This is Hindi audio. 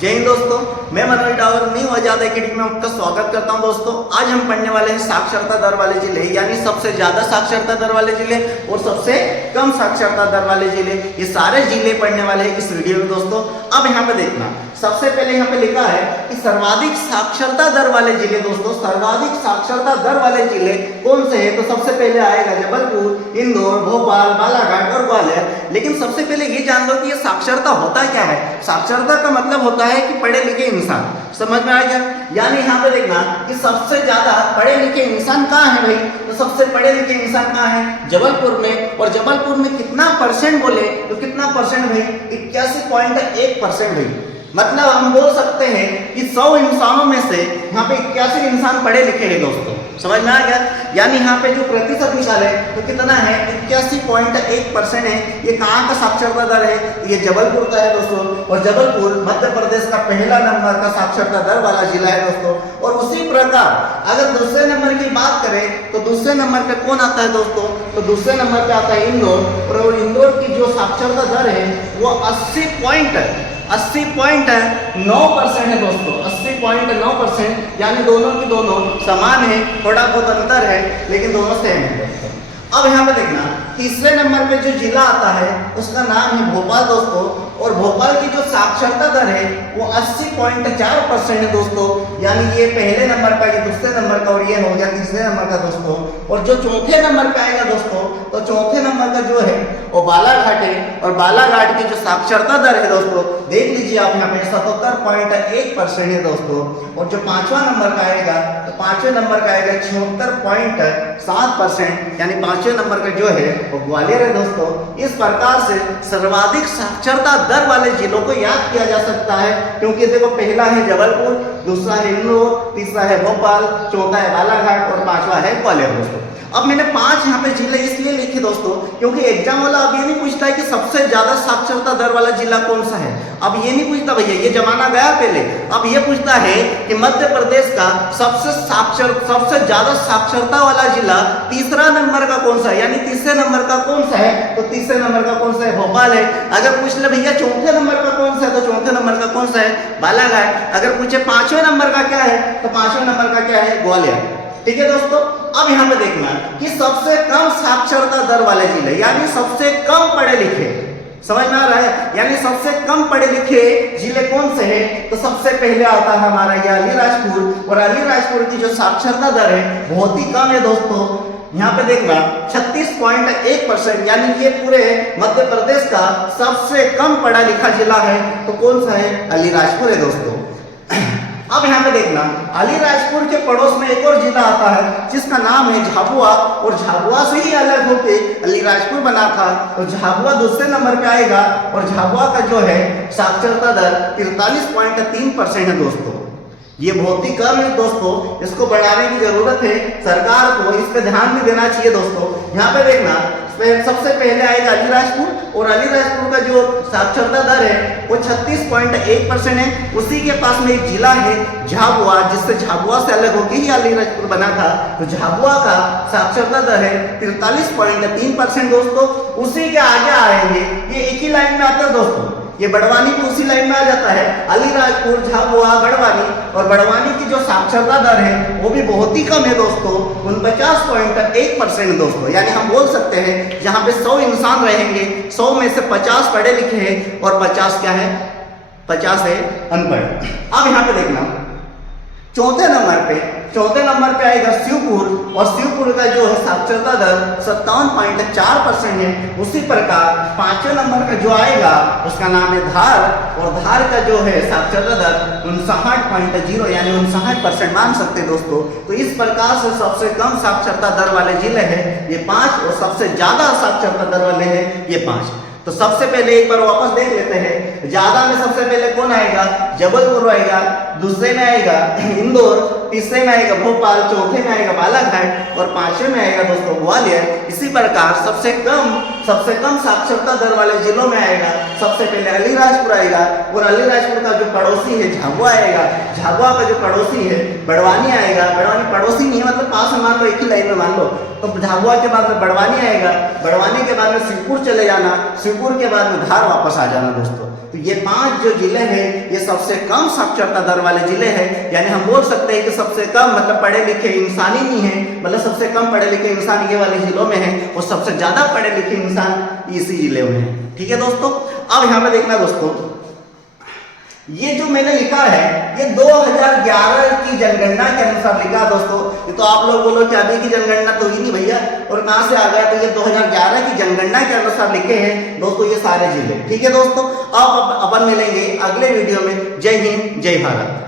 जय हिंद दोस्तों, मैं मनोज डावर न्यू आजाद एकेडमी में आपका स्वागत करता हूं। दोस्तों आज हम पढ़ने वाले हैं साक्षरता दर वाले जिले, यानी सबसे ज्यादा साक्षरता दर वाले जिले और सबसे कम साक्षरता दर वाले जिले। ये सारे जिले पढ़ने वाले हैं इस वीडियो में। दोस्तों अब यहाँ पे देखना, सबसे पहले यहाँ पे लिखा है कि सर्वाधिक साक्षरता दर वाले जिले। दोस्तों सर्वाधिक साक्षरता दर वाले जिले कौन से हैं? तो सबसे पहले आएगा जबलपुर, इंदौर, भोपाल, बालाघाट और ग्वालियर। लेकिन सबसे पहले ये जान लो कि ये साक्षरता होता क्या है। साक्षरता का मतलब होता है कि पढ़े लिखे इंसान। समझ में आ गया? यानी यहाँ पे देखना कि सबसे ज्यादा पढ़े लिखे इंसान कहाँ है भाई? तो सबसे पढ़े लिखे इंसान कहाँ है? जबलपुर में। और जबलपुर में कितना परसेंट बोले तो कितना परसेंट भाई? 81.1% भाई। मतलब हम बोल सकते हैं कि 100 इंसानों में से यहाँ पे 81 इंसान पढ़े लिखे हैं। दोस्तों समझ में आ गया? यानी यहाँ पे जो प्रतिशत निकाले तो कितना है? 81.1% है। ये कहाँ का साक्षरता दर है? ये जबलपुर का है दोस्तों। और जबलपुर मध्य प्रदेश का पहला नंबर का साक्षरता दर वाला जिला है दोस्तों। और उसी प्रकार अगर दूसरे नंबर की बात करें तो दूसरे नंबर पे कौन आता है दोस्तों? तो दूसरे नंबर पे आता है इंदौर। और इंदौर की जो साक्षरता दर है वो 80.9% है दोस्तों। 80.9%, यानी दोनों की दोनों समान है, थोड़ा बहुत अंतर है लेकिन दोनों सेम है दोस्तों। अब यहाँ पे देखना, तीसरे नंबर पे जो जिला आता है उसका नाम है भोपाल दोस्तों। और भोपाल की जो साक्षरता दर है वो 80.4% है दोस्तों। यानी ये पहले नंबर का, ये दूसरे नंबर का और ये हो गया तीसरे नंबर का दोस्तों। और जो चौथे नंबर पे आएगा दोस्तों, तो चौथे नंबर का जो है वो बालाघाट है। और बालाघाट की जो साक्षरता दर है दोस्तों, देख लीजिए आप यहाँ पे 77.1% है दोस्तों। और जो पांचवा नंबर का आएगा तो पांचवें नंबर का आएगा 76.7%, यानी पांचवें नंबर का जो है वो ग्वालियर है दोस्तों। इस प्रकार से सर्वाधिक साक्षरता दर वाले जिलों को याद किया जा सकता है, क्योंकि देखो पहला है जबलपुर, दूसरा है इंदौर, तीसरा है भोपाल, चौथा है बालाघाट और पांचवा है ग्वालियर दोस्तों। अब मैंने 5 यहाँ पे जिले इसलिए लिखे दोस्तों क्योंकि एग्जाम वाला अब ये नहीं पूछता है कि सबसे ज्यादा साक्षरता दर वाला जिला कौन सा है। अब ये नहीं पूछता भैया, ये जमाना गया पहले। अब ये पूछता है कि मध्य प्रदेश का सबसे ज्यादा साक्षरता वाला जिला तीसरा नंबर का कौन सा है, यानी तीसरे नंबर का कौन सा है? तो तीसरे नंबर का कौन सा है? भोपाल है। अगर पूछ ले भैया चौथे नंबर का कौन सा है, तो चौथे नंबर का कौन सा है? बालाघाट। अगर पूछे पांचवें नंबर का क्या है, तो पांचवें नंबर का क्या है? ग्वालियर। ठीक है दोस्तों। अब यहां पे देखना कि सबसे कम साक्षरता दर वाले जिले, यानी सबसे कम पढ़े लिखे। समझ में आ रहा है? यानी सबसे कम पढ़े लिखे जिले कौन से हैं? तो सबसे पहले आता है हमारा ये अलीराजपुर। और अलीराजपुर की जो साक्षरता दर है बहुत ही कम है दोस्तों। यहाँ पे देखना 36.1%, यानी ये पूरे मध्य प्रदेश का सबसे कम पढ़ा लिखा जिला है। तो कौन सा है? अलीराजपुर है दोस्तों। अब यहाँ पे देखना, अलीराजपुर के पड़ोस में एक और जिला आता है जिसका नाम है झाबुआ। और झाबुआ से ही अलग होके अलीराजपुर बना था। और झाबुआ दूसरे नंबर पे आएगा। और झाबुआ का जो है साक्षरता दर 43.3% है दोस्तों। ये बहुत ही कम है दोस्तों, इसको बढ़ाने की जरूरत है। सरकार को इस पे ध्यान भी देना चाहिए दोस्तों। यहाँ पे देखना, सबसे पहले आएगा अलीराजपुर। और अलीराजपुर का जो साक्षरता दर है वो 36.1% है। उसी के पास में एक जिला है झाबुआ, जिससे झाबुआ से अलग होकर ही अलीराजपुर बना था। तो झाबुआ का साक्षरता दर है 43.3% दोस्तों। उसी के आगे आएंगे, ये एक ही लाइन में आते हैं दोस्तों। ये बड़वानी भी उसी लाइन में आ जाता है, अलीराजपुर, झाबुआ, बड़वानी। और बड़वानी की जो साक्षरता दर है वो भी बहुत ही कम है दोस्तों, 49.1% दोस्तों। यानी हम बोल सकते हैं जहां पे 100 इंसान रहेंगे, 100 में से 50 पढ़े लिखे हैं और 50 क्या है? 50 है अनपढ़। अब यहाँ पे देखना, चौथे नंबर पे आएगा शिवपुर। और शिवपुर का जो है साक्षरता दर 57.4% है। उसी प्रकार पांचवें नंबर का जो आएगा उसका नाम है धार। और धार का जो है साक्षरता दर 59.0, यानी 59% मान सकते हैं दोस्तों। तो इस प्रकार से सबसे कम साक्षरता दर वाले जिले हैं ये 5, और सबसे ज्यादा साक्षरता दर वाले हैं ये 5। तो सबसे पहले एक बार वापस देख लेते हैं, ज्यादा में सबसे पहले कौन आएगा? जबलपुर आएगा, दूसरे में आएगा इंदौर, तीसरे में आएगा भोपाल, चौथे में आएगा बालाघाट और पांचवें में आएगा दोस्तों ग्वालियर। इसी प्रकार सबसे कम साक्षरता दर वाले जिलों में आएगा सबसे पहले अलीराजपुर आएगा, और अलीराजपुर का जो पड़ोसी है झाबुआ आएगा, झाबुआ का जो पड़ोसी है बड़वानी आएगा, बड़वानी पड़ोसी नहीं है मतलब पास में मान लो, एक ही लाइन में मान लो, तो झाबुआ के बाद में बड़वानी आएगा, बड़वानी के बाद में शिवपुर चले जाना, शिवपुर के बाद में धार वापस आ जाना दोस्तों। तो ये 5 जो जिले हैं ये सबसे कम साक्षरता दर वाले जिले हैं, यानी हम बोल सकते हैं कि सबसे कम मतलब पढ़े लिखे इंसान ही नहीं है, मतलब सबसे कम पढ़े लिखे इंसान ये वाले जिलों में है और सबसे ज्यादा पढ़े लिखे इंसान इसी जिले में है। ठीक है दोस्तों, अब यहाँ पे देखना दोस्तों, ये जो मैंने लिखा है ये 2011 की जनगणना के अनुसार लिखा दोस्तों। ये तो आप लोग बोलो कि अभी की जनगणना तो ही नहीं भैया और कहां से आ गया, तो ये 2011 की जनगणना के अनुसार लिखे हैं दोस्तों ये सारे जिले। ठीक है दोस्तों, अब अपन मिलेंगे अगले वीडियो में। जय हिंद, जय भारत।